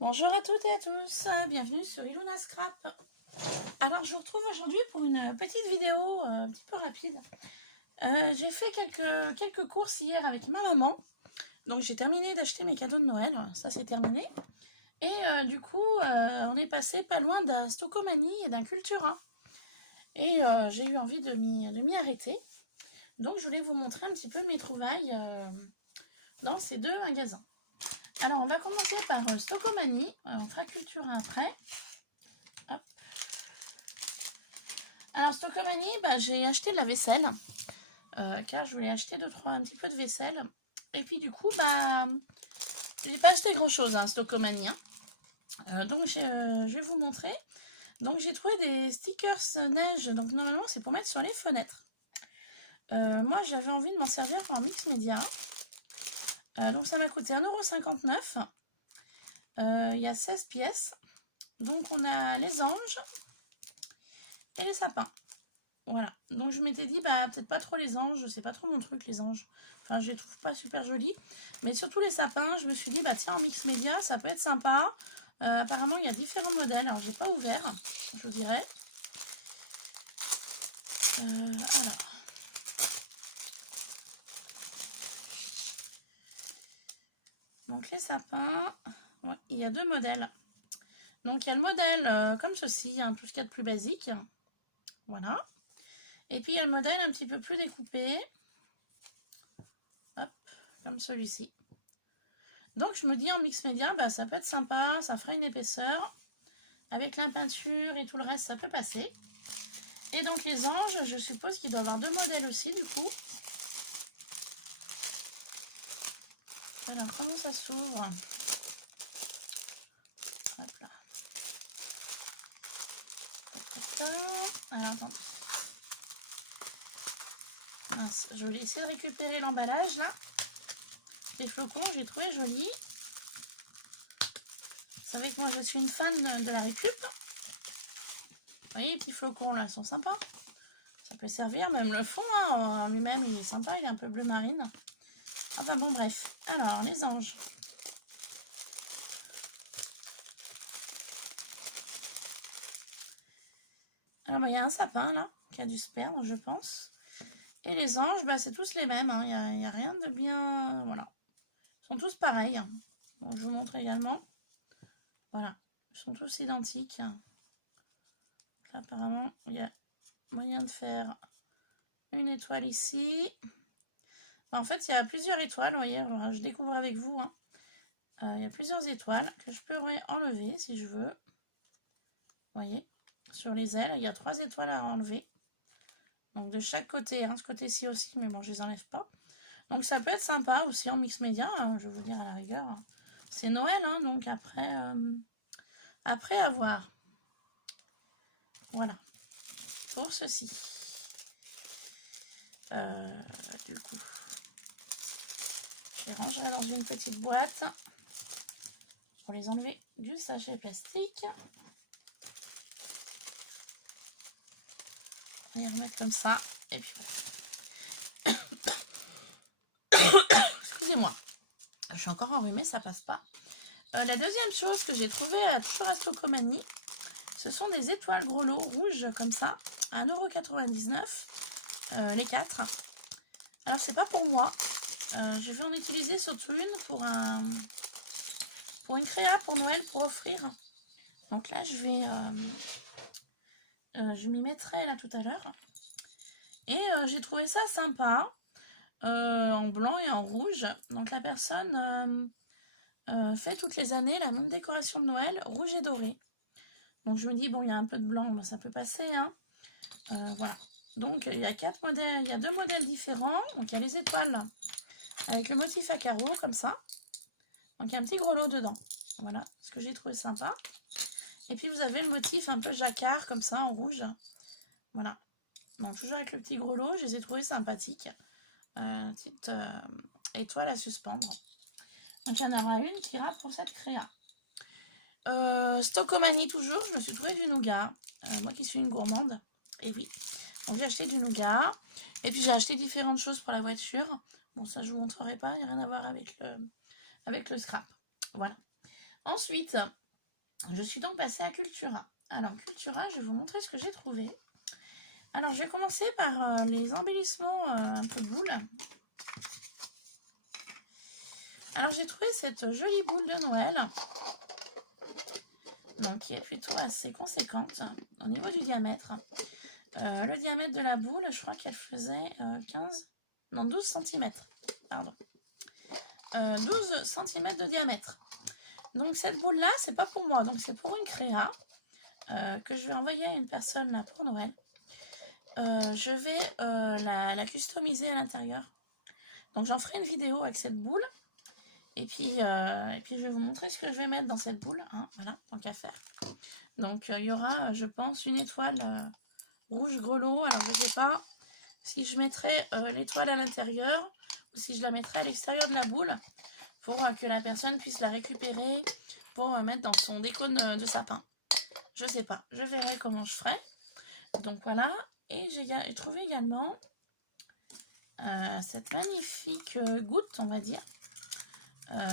Bonjour à toutes et à tous, bienvenue sur Iluna Scrap. Alors je vous retrouve aujourd'hui pour une petite vidéo un petit peu rapide. J'ai fait quelques courses hier avec ma maman. Donc j'ai terminé d'acheter mes cadeaux de Noël, ça c'est terminé. Et du coup on est passé pas loin d'un Stocomanie et d'un Cultura. Et j'ai eu envie de m'y arrêter. Donc je voulais vous montrer un petit peu mes trouvailles dans ces deux magasins. Alors on va commencer par Stocomanie, on fera Cultura après. Hop. Alors Stocomanie, j'ai acheté de la vaisselle, car je voulais acheter un petit peu de vaisselle. Et puis du coup, j'ai pas acheté grand chose à Stocomanie. Donc je vais vous montrer. Donc j'ai trouvé des stickers neige, donc normalement c'est pour mettre sur les fenêtres. Moi j'avais envie de m'en servir pour un mix média. Donc ça m'a coûté 1,59 €. Il y a 16 pièces. Donc on a les anges et les sapins. Voilà, donc je m'étais dit, peut-être pas trop les anges, c'est pas trop mon truc les anges. Enfin, je les trouve pas super jolis. Mais surtout les sapins, je me suis dit, tiens, en mix média, ça peut être sympa. Apparemment, il y a différents modèles, alors j'ai pas ouvert, je vous dirais. Alors. Donc les sapins, ouais, il y a deux modèles. Donc il y a le modèle comme ceci, tout ce qu'il y a de plus basique. Voilà. Et puis il y a le modèle un petit peu plus découpé. Hop, comme celui-ci. Donc je me dis en mix média, ça peut être sympa, ça fera une épaisseur. Avec la peinture et tout le reste, ça peut passer. Et donc les anges, je suppose qu'il doit y avoir deux modèles aussi du coup. Alors comment ça s'ouvre? Hop là. Alors attendez. Mince, je vais essayer de récupérer l'emballage là. Les flocons, j'ai trouvé joli. Vous savez que moi je suis une fan de la récup. Vous voyez les petits flocons là, sont sympas. Ça peut servir, même le fond en lui-même il est sympa, il est un peu bleu marine. Enfin bon bref. Alors les anges. Alors il y a un sapin là, qui a dû se perdre je pense. Et les anges, c'est tous les mêmes, il n'y a rien de bien... Voilà. Ils sont tous pareils. Donc, je vous montre également. Voilà. Ils sont tous identiques. Là, apparemment, il y a moyen de faire une étoile ici. En fait, il y a plusieurs étoiles, vous voyez. Voilà, je découvre avec vous. Il y a plusieurs étoiles que je peux enlever si je veux. Vous voyez. Sur les ailes, il y a 3 étoiles à enlever. Donc, de chaque côté. Ce côté-ci aussi, mais bon, je les enlève pas. Donc ça peut être sympa aussi en mix média, je vais vous dire à la rigueur. C'est Noël, donc après avoir. Voilà. Pour ceci. Du coup, je les rangerai dans une petite boîte pour les enlever du sachet plastique. On va les remettre comme ça. Et puis voilà. Excusez-moi. Je suis encore enrhumée, ça passe pas. La deuxième chose que j'ai trouvée toujours à Stocomanie, ce sont des étoiles gros lots rouges comme ça, à 1,99 € les 4. Alors c'est pas pour moi, je vais en utiliser surtout une pour une créa pour Noël pour offrir. Donc là je m'y mettrai là tout à l'heure. Et j'ai trouvé ça sympa, en blanc et en rouge. Donc la personne fait toutes les années la même décoration de Noël, rouge et doré. Donc je me dis, bon, il y a un peu de blanc, ça peut passer. Voilà. Donc il y a 4 modèles, il y a 2 modèles différents. Donc il y a les étoiles avec le motif à carreaux, comme ça. Donc il y a un petit gros lot dedans. Voilà, ce que j'ai trouvé sympa. Et puis vous avez le motif un peu jacquard, comme ça, en rouge. Voilà. Donc toujours avec le petit gros lot, je les ai trouvés sympathiques. Petite étoile à suspendre. Donc il y en aura une qui ira pour cette créa. Stocomanie toujours, je me suis trouvé du nougat. Moi qui suis une gourmande. Et oui. Donc j'ai acheté du nougat. Et puis j'ai acheté différentes choses pour la voiture. Bon ça je vous montrerai pas, il n'y a rien à voir avec le scrap. Voilà. Ensuite, je suis donc passée à Cultura. Alors, Cultura, je vais vous montrer ce que j'ai trouvé. Alors, je vais commencer par les embellissements un peu boules. Alors, j'ai trouvé cette jolie boule de Noël. Donc, qui est plutôt assez conséquente au niveau du diamètre. Le diamètre de la boule, je crois qu'elle faisait 12 cm. Pardon. 12 cm de diamètre. Donc, cette boule-là, c'est pas pour moi. Donc, c'est pour une créa que je vais envoyer à une personne là pour Noël. Je vais la customiser à l'intérieur. Donc j'en ferai une vidéo avec cette boule. Et puis je vais vous montrer ce que je vais mettre dans cette boule. Hein, voilà, tant qu'à faire. Donc il y aura, je pense, une étoile rouge grelot. Alors je ne sais pas si je mettrai l'étoile à l'intérieur ou si je la mettrai à l'extérieur de la boule pour que la personne puisse la récupérer pour mettre dans son déco de sapin. Je sais pas, je verrai comment je ferai. Donc voilà, et j'ai trouvé également cette magnifique goutte, on va dire.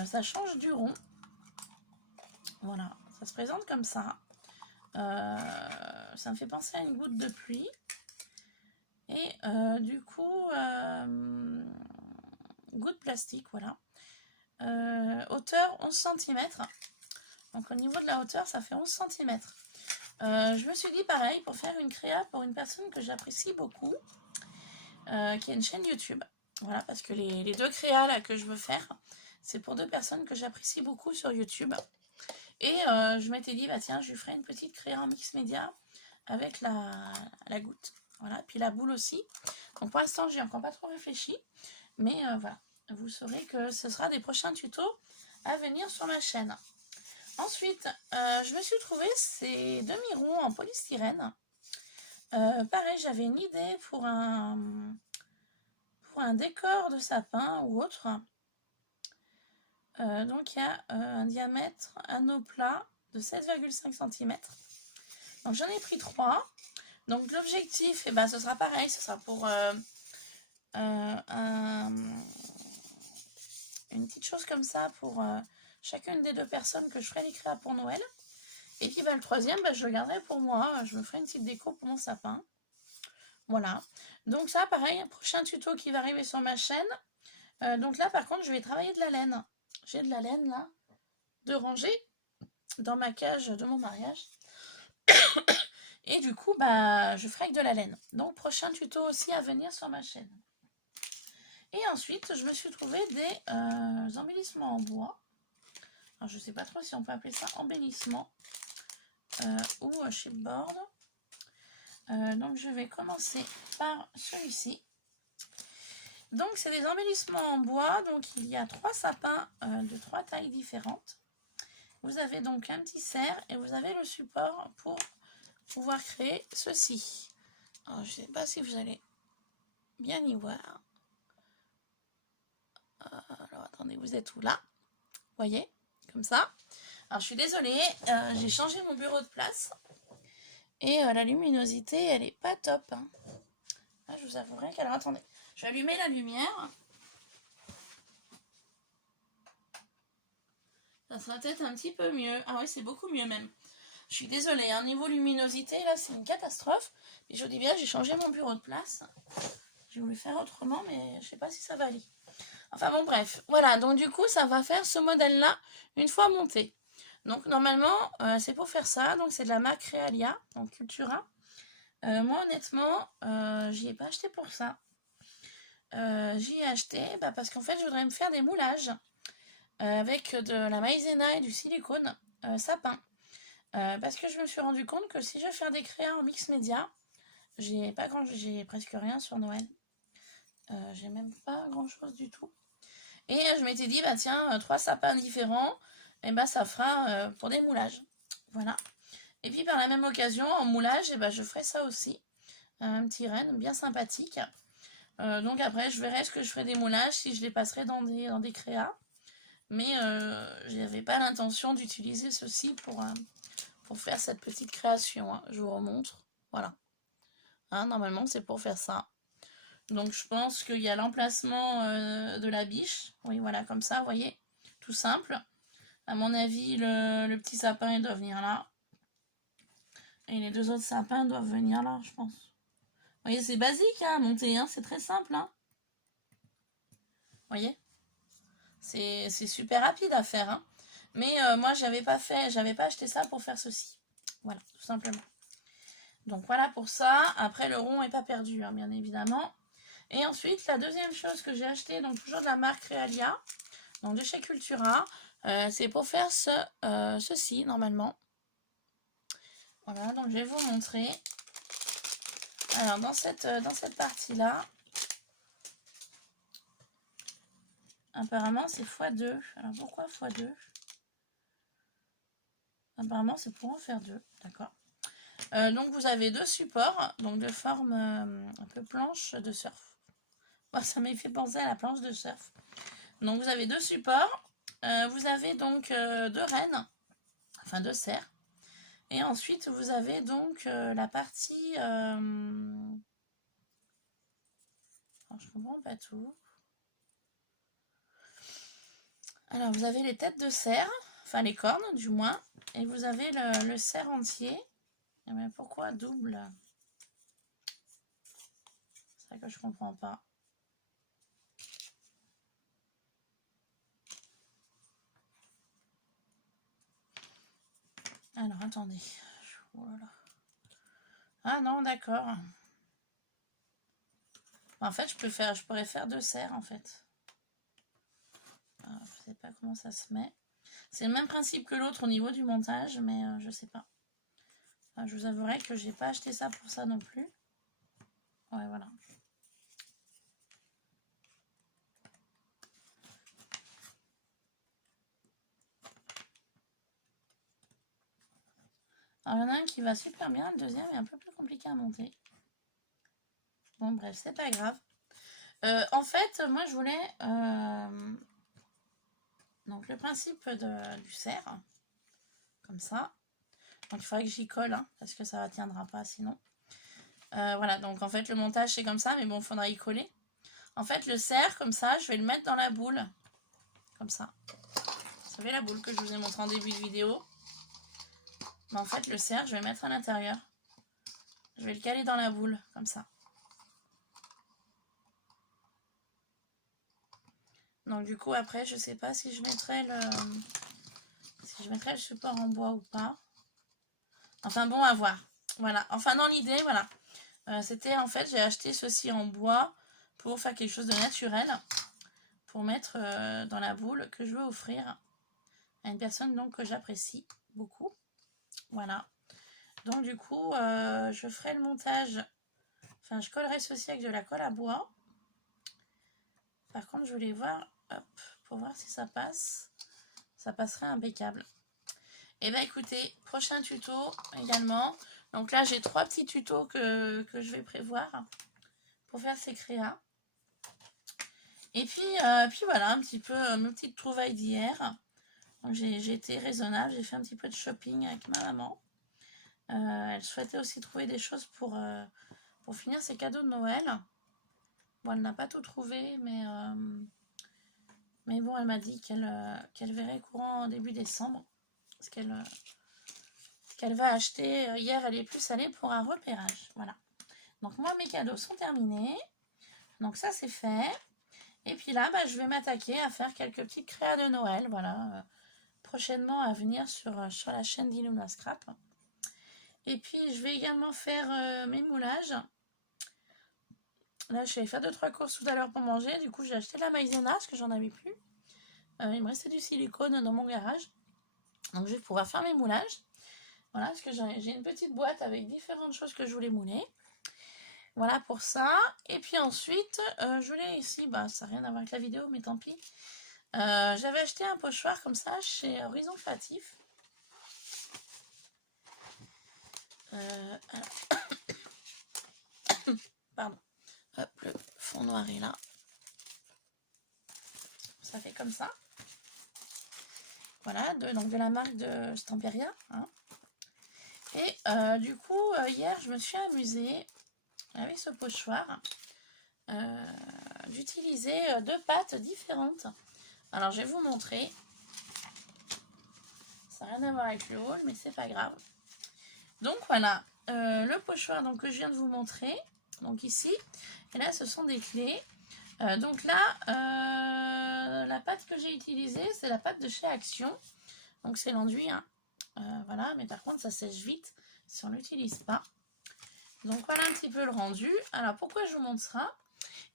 Ça change du rond. Voilà, ça se présente comme ça. Ça me fait penser à une goutte de pluie. Et du coup, goutte plastique, voilà. Hauteur 11 cm. Donc au niveau de la hauteur, ça fait 11 cm. Je me suis dit pareil, pour faire une créa pour une personne que j'apprécie beaucoup, qui a une chaîne YouTube. Voilà, parce que les deux créas là que je veux faire, c'est pour deux personnes que j'apprécie beaucoup sur YouTube. Et je m'étais dit, bah tiens, je lui ferai une petite créa en mix média avec la goutte. Voilà, puis la boule aussi. Donc pour l'instant, j'ai encore pas trop réfléchi. Mais voilà, vous saurez que ce sera des prochains tutos à venir sur ma chaîne. Ensuite, je me suis trouvé ces demi-ronds en polystyrène. Pareil, j'avais une idée pour un décor de sapin ou autre. Donc il y a un diamètre anneau plat de 7,5 cm. Donc j'en ai pris 3. Donc l'objectif, eh ben, ce sera pareil, ce sera pour une petite chose comme ça pour chacune des deux personnes que je ferai les créas pour Noël. Et puis bah, le troisième, bah, je le garderai pour moi. Je me ferai une petite déco pour mon sapin. Voilà. Donc ça, pareil, un prochain tuto qui va arriver sur ma chaîne. Donc là, par contre, je vais travailler de la laine. J'ai de la laine, là, de rangée dans ma cage de mon mariage. Et du coup, bah, je ferai avec de la laine. Donc, prochain tuto aussi à venir sur ma chaîne. Et ensuite, je me suis trouvé des embellissements en bois. Alors, je ne sais pas trop si on peut appeler ça embellissement ou chipboard. Donc, je vais commencer par celui-ci. Donc, c'est des embellissements en bois. Donc, il y a 3 sapins de 3 tailles différentes. Vous avez donc un petit cerf et vous avez le support pour pouvoir créer ceci. Alors, je ne sais pas si vous allez bien y voir. Alors, attendez, vous êtes où là? Vous voyez? Comme ça. Alors, je suis désolée, j'ai changé mon bureau de place. Et la luminosité, elle est pas top. Hein. Là, je vous avouerai qu'elle... Attendez, je vais allumer la lumière. Ça sera peut-être un petit peu mieux. Ah oui, c'est beaucoup mieux même. Je suis désolée, hein, niveau luminosité, là, c'est une catastrophe. Et je dis bien, j'ai changé mon bureau de place. J'ai voulu faire autrement, mais je sais pas si ça va aller. Enfin bon, bref. Voilà, donc du coup, ça va faire ce modèle-là une fois monté. Donc normalement, c'est pour faire ça. Donc c'est de la marque Realia, donc Cultura. Moi, honnêtement, j'y ai pas acheté pour ça. J'y ai acheté parce qu'en fait, je voudrais me faire des moulages avec de la maïzena et du silicone sapin. Parce que je me suis rendu compte que si je veux faire des créas en mix média, j'ai presque rien sur Noël. J'ai même pas grand chose du tout. Et je m'étais dit, bah tiens, 3 sapins différents, et bah ça fera pour des moulages. Voilà. Et puis par la même occasion, en moulage, et bah, je ferai ça aussi. Un petit renne bien sympathique. Donc après, je verrai ce que je ferai des moulages, si je les passerai dans des créas. Mais je n'avais pas l'intention d'utiliser ceci pour faire cette petite création. Hein. Je vous remontre. Voilà. Hein, normalement, c'est pour faire ça. Donc, je pense qu'il y a l'emplacement de la biche. Oui, voilà, comme ça, vous voyez. Tout simple. À mon avis, le petit sapin, il doit venir là. Et les deux autres sapins doivent venir là, je pense. Vous voyez, c'est basique hein, à monter, hein, c'est très simple. Hein. Vous voyez, c'est super rapide à faire. Hein. Mais moi, j'avais pas acheté ça pour faire ceci. Voilà, tout simplement. Donc voilà pour ça. Après, le rond n'est pas perdu, hein, bien évidemment. Et ensuite, la deuxième chose que j'ai acheté, donc toujours de la marque Realia, donc de chez Cultura, c'est pour faire ceci, normalement. Voilà, donc je vais vous montrer. Alors, dans cette partie-là, apparemment, c'est x2. Alors, pourquoi x2? Apparemment, c'est pour en faire deux. D'accord. Donc, vous avez deux supports, donc de forme un peu planche de surf. Oh, ça m'a fait penser à la planche de surf. Donc, vous avez deux supports. Vous avez donc deux rênes, enfin deux serres. Et ensuite, vous avez donc la partie... Alors, je comprends pas tout. Alors, vous avez les têtes de cerf, enfin les cornes du moins, et vous avez le cerf entier. Mais pourquoi double? C'est ça que je comprends pas. Alors, attendez. Oh là là. Ah non, d'accord. En fait, je pourrais faire deux cerfs, en fait. Alors, je sais pas comment ça se met. C'est le même principe que l'autre au niveau du montage, mais je sais pas. Enfin, je vous avouerai que j'ai pas acheté ça pour ça non plus. Ouais, voilà. Alors, il y en a un qui va super bien, le deuxième est un peu plus compliqué à monter. Bon, bref, c'est pas grave. En fait, moi, je voulais... donc, le principe du cerf, comme ça. Donc, il faudrait que j'y colle, hein, parce que ça ne tiendra pas sinon. Voilà, donc en fait, le montage, c'est comme ça, mais bon, il faudra y coller. En fait, le cerf, comme ça, je vais le mettre dans la boule. Comme ça. Vous savez, la boule que je vous ai montrée en début de vidéo. Mais en fait, le cerf, je vais le mettre à l'intérieur. Je vais le caler dans la boule, comme ça. Donc, du coup, après, je sais pas si je mettrai le support en bois ou pas. Enfin, bon, à voir. Voilà. Enfin, dans l'idée, voilà. C'était, en fait, j'ai acheté ceci en bois pour faire quelque chose de naturel. Pour mettre dans la boule que je veux offrir à une personne donc que j'apprécie beaucoup. Voilà. Donc du coup, je ferai le montage. Enfin, je collerai ceci avec de la colle à bois. Par contre, je voulais voir, hop, pour voir si ça passe. Ça passerait impeccable. Et bien écoutez, prochain tuto également. Donc là, j'ai 3 petits tutos que je vais prévoir pour faire ces créas. Et puis voilà, un petit peu mes petites trouvailles d'hier. Donc j'ai été raisonnable, j'ai fait un petit peu de shopping avec ma maman. Elle souhaitait aussi trouver des choses pour finir ses cadeaux de Noël. Bon, elle n'a pas tout trouvé, mais bon, elle m'a dit qu'elle verrait courant début décembre. Ce qu'elle va acheter. Hier, elle est plus allée pour un repérage. Voilà. Donc moi, mes cadeaux sont terminés. Donc ça, c'est fait. Et puis là, bah, je vais m'attaquer à faire quelques petites créas de Noël. Voilà. Prochainement à venir sur la chaîne d'Illumina Scrap. Et puis, je vais également faire mes moulages. Là, je suis allée faire 2-3 courses tout à l'heure pour manger. Du coup, j'ai acheté de la maïzena parce que j'en avais plus. Il me restait du silicone dans mon garage. Donc, je vais pouvoir faire mes moulages. Voilà, parce que j'ai une petite boîte avec différentes choses que je voulais mouler. Voilà pour ça. Et puis ensuite, je voulais ici, bah, ça n'a rien à voir avec la vidéo, mais tant pis. J'avais acheté un pochoir comme ça chez Horizon Créatif. Pardon. Hop, le fond noir est là. Ça fait comme ça. Voilà, donc de la marque de Stamperia. Hein. Et du coup, hier, je me suis amusée avec ce pochoir d'utiliser 2 pâtes différentes. Alors, je vais vous montrer. Ça n'a rien à voir avec le haul, mais c'est pas grave. Donc voilà, le pochoir donc, que je viens de vous montrer, donc ici, et là ce sont des clés. Donc là, la pâte que j'ai utilisée, c'est la pâte de chez Action. Donc c'est l'enduit, hein. Voilà, mais par contre ça sèche vite si on l'utilise pas. Donc voilà un petit peu le rendu. Alors pourquoi je vous montre ça?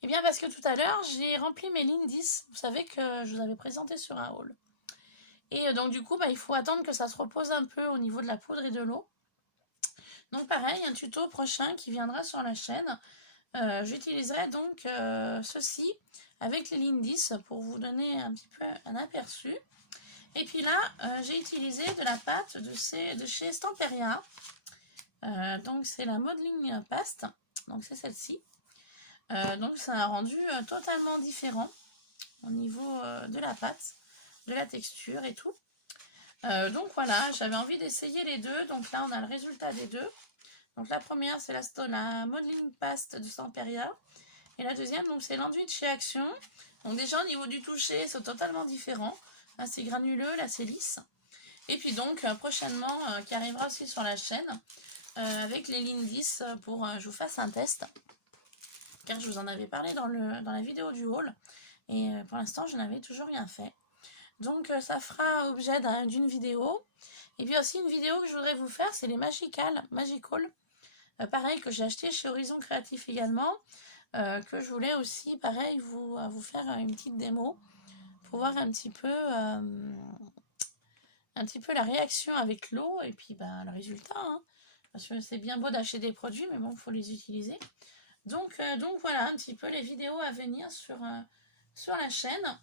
Eh bien parce que tout à l'heure, j'ai rempli mes lignes 10. Vous savez que je vous avais présenté sur un haul. Et donc du coup, il faut attendre que ça se repose un peu au niveau de la poudre et de l'eau. Donc pareil, un tuto prochain qui viendra sur la chaîne. J'utiliserai donc ceci avec les lignes 10 pour vous donner un petit peu un aperçu. Et puis là, j'ai utilisé de la pâte de chez Stamperia. Donc c'est la Modeling Paste. Donc c'est celle-ci. Donc c'est un rendu totalement différent au niveau de la pâte, de la texture et tout. Donc voilà, j'avais envie d'essayer les deux. Donc là, on a le résultat des deux. Donc la première, c'est la Modeling Paste de Stamperia. Et la deuxième, donc c'est l'enduit de chez Action. Donc déjà, au niveau du toucher, c'est totalement différent. Là, c'est granuleux, là, c'est lisse. Et puis donc, prochainement, qui arrivera aussi sur la chaîne, avec les lignes 10 pour je vous fasse un test. Car je vous en avais parlé dans la vidéo du haul. Et pour l'instant, je n'avais toujours rien fait. Donc, ça fera objet d'une vidéo. Et puis aussi, une vidéo que je voudrais vous faire, c'est les Magical. Pareil, que j'ai acheté chez Horizon Créatif également. Que je voulais aussi, pareil, vous faire une petite démo. Pour voir un petit peu la réaction avec l'eau. Et puis, le résultat. Hein. Parce que c'est bien beau d'acheter des produits, mais bon, il faut les utiliser. Donc voilà un petit peu les vidéos à venir sur la chaîne.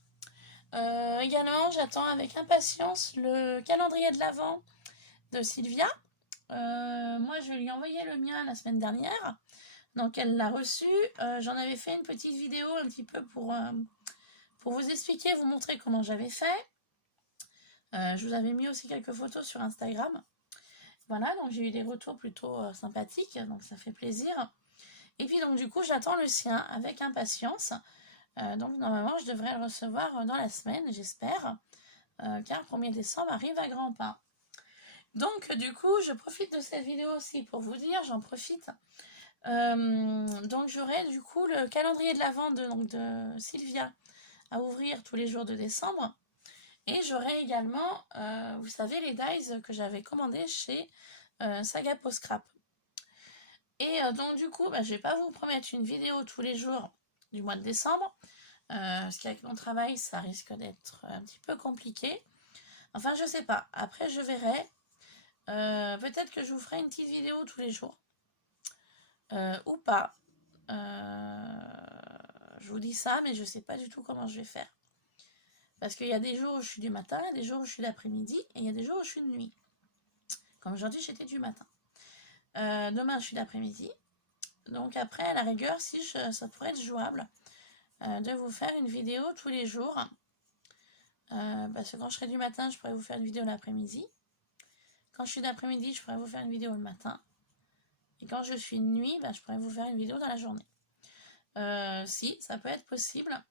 Également, j'attends avec impatience le calendrier de l'Avent de Sylvia. Moi, je lui ai envoyé le mien la semaine dernière. Donc, elle l'a reçu. J'en avais fait une petite vidéo un petit peu pour vous expliquer, vous montrer comment j'avais fait. Je vous avais mis aussi quelques photos sur Instagram. Voilà, donc j'ai eu des retours plutôt sympathiques, donc ça fait plaisir. Et puis donc du coup, j'attends le sien avec impatience. Donc normalement, je devrais le recevoir dans la semaine, j'espère. Car 1er décembre arrive à grands pas. Donc du coup, je profite de cette vidéo aussi pour vous dire, j'en profite. Donc j'aurai du coup le calendrier de l'Avent de Sylvia à ouvrir tous les jours de décembre. Et j'aurai également, vous savez, les dies que j'avais commandés chez Saga Post Scrap. Et donc du coup, je vais pas vous promettre une vidéo tous les jours du mois de décembre. Parce qu'avec mon travail, ça risque d'être un petit peu compliqué. Enfin, je sais pas. Après, je verrai. Peut-être que je vous ferai une petite vidéo tous les jours. Ou pas. Je vous dis ça, mais je sais pas du tout comment je vais faire. Parce qu'il y a des jours où je suis du matin, il y a des jours où je suis d'après-midi, et il y a des jours où je suis de nuit. Comme aujourd'hui, j'étais du matin. Demain, je suis d'après-midi. Donc après, à la rigueur, ça pourrait être jouable de vous faire une vidéo tous les jours. Parce que quand je serai du matin, je pourrais vous faire une vidéo l'après-midi. Quand je suis d'après-midi, je pourrais vous faire une vidéo le matin. Et quand je suis de nuit, je pourrais vous faire une vidéo dans la journée. Si, ça peut être possible.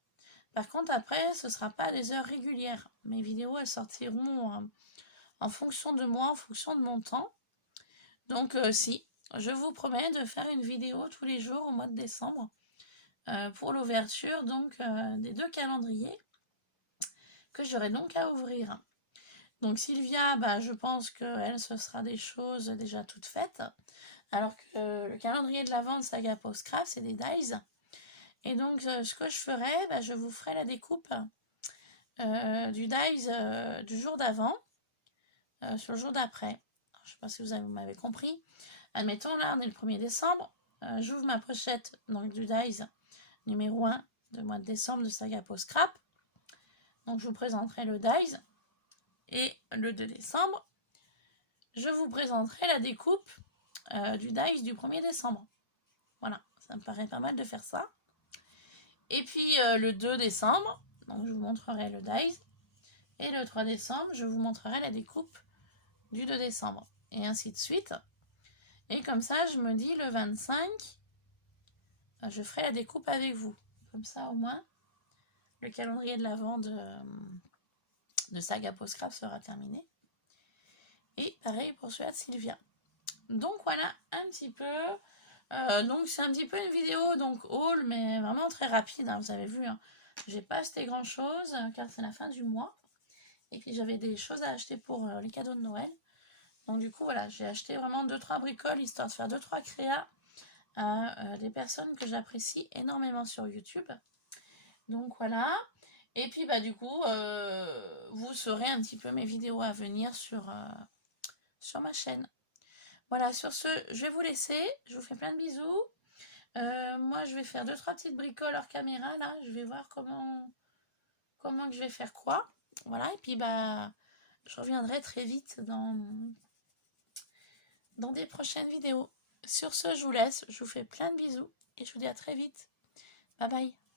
Par contre, après, ce ne sera pas à des heures régulières. Mes vidéos, elles sortiront en fonction de moi, en fonction de mon temps. Donc, si, je vous promets de faire une vidéo tous les jours au mois de décembre pour l'ouverture donc des deux calendriers que j'aurai donc à ouvrir. Donc Sylvia, je pense qu'elle, ce sera des choses déjà toutes faites. Alors que le calendrier de l'Avent de Saga Post Scrap, c'est des dies. Et donc, ce que je ferai, je vous ferai la découpe du dies du jour d'avant sur le jour d'après. Je ne sais pas si vous m'avez compris. Admettons, là, on est le 1er décembre. J'ouvre ma pochette donc, du dies numéro 1 du mois de décembre de Saga Post Scrap. Donc, je vous présenterai le dies. Et le 2 décembre, je vous présenterai la découpe du dies du 1er décembre. Voilà, ça me paraît pas mal de faire ça. Et puis le 2 décembre, donc je vous montrerai le dies. Et le 3 décembre, je vous montrerai la découpe du 2 décembre. Et ainsi de suite. Et comme ça, je me dis le 25, je ferai la découpe avec vous. Comme ça, au moins, le calendrier de l'Avent de Saga Post Scrap sera terminé. Pareil pour celui-là de Sylvia. Donc voilà un petit peu. Donc c'est un petit peu une vidéo donc haul, mais vraiment très rapide, hein, vous avez vu, hein. J'ai pas acheté grand chose car c'est la fin du mois. Et puis j'avais des choses à acheter pour les cadeaux de Noël. Donc du coup voilà, j'ai acheté vraiment 2-3 bricoles histoire de faire 2-3 créas à des personnes que j'apprécie énormément sur YouTube. Donc voilà. Et puis bah du coup, vous saurez un petit peu mes vidéos à venir sur ma chaîne. Voilà, sur ce, je vais vous laisser. Je vous fais plein de bisous. Moi, je vais faire 2-3 petites bricoles hors caméra, là. Je vais voir comment que je vais faire quoi. Voilà, et puis bah, je reviendrai très vite dans des prochaines vidéos. Sur ce, je vous laisse. Je vous fais plein de bisous et je vous dis à très vite. Bye bye.